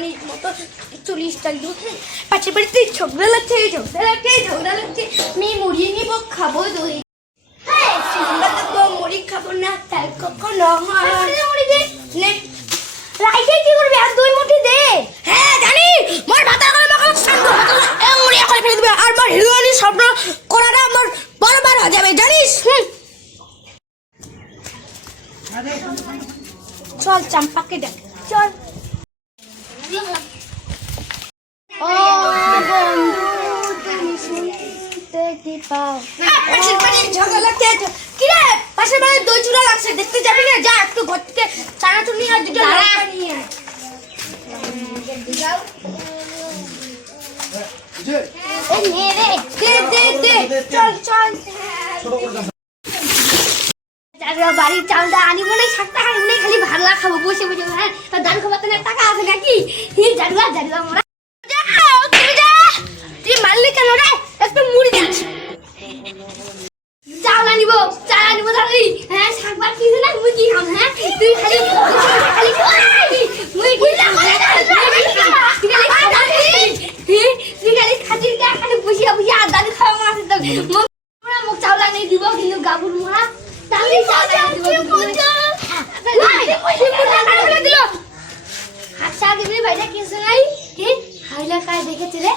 জওয়ানির মতো চল্লিশ টাইল পাশের বাড়িতে ঝগড়া লাগছে মেয়ে মুড়িয়ে নিব খাবো দই মুড়ি খাবো না তাই কখনো মুড়ি দে রাইতে কি করবি আর দুই মুঠি দে হ্যাঁ জানি মোর ভাতা করে মাখানো শান্ত মুড়ি করে ফেলে দিবে আর মোর হিরোইনের স্বপ্ন করাটা আমার বরাবর হয়ে যাবে জানিস চল চম্পাকে দেখ চল ও বন্ধু তুমি শুনতে কি পাও পাশের বাড়ির ঝগড়া লাগছে কি রে পাশের বাড়ির দই চূড়া লাগছে দেখতে যাবি না যা একটু ঘর থেকে চানাচুর নিয়ে আর দুটো লঙ্কা নিয়ে এই নে রে দে চল চল বাড়ির চালটা আনিব না 7 টাকা এমনি খালি ভাগলা খাবো বসে বসে হ্যাঁ দান খাবার টাকা আছে নাকি জারুয়া মোরা তুই মারলি কেন রে একটু মুড়ি দিচ্ছি চাল আনিব তাহলে হ্যাঁ শাকবার কিছু না মুই কি খাম হ্যাঁ তুই খালি মুই কি তুই খালি খাতির কা খালি বসে দান খাওয়া মাছ তো মোরা মুখ চাউল আনি দিব কিন্তু গাবুর মোরা তাহলে হাত সারা দিবি ভাইটা কিছু নাই হাইলা কায় দেখেছে রে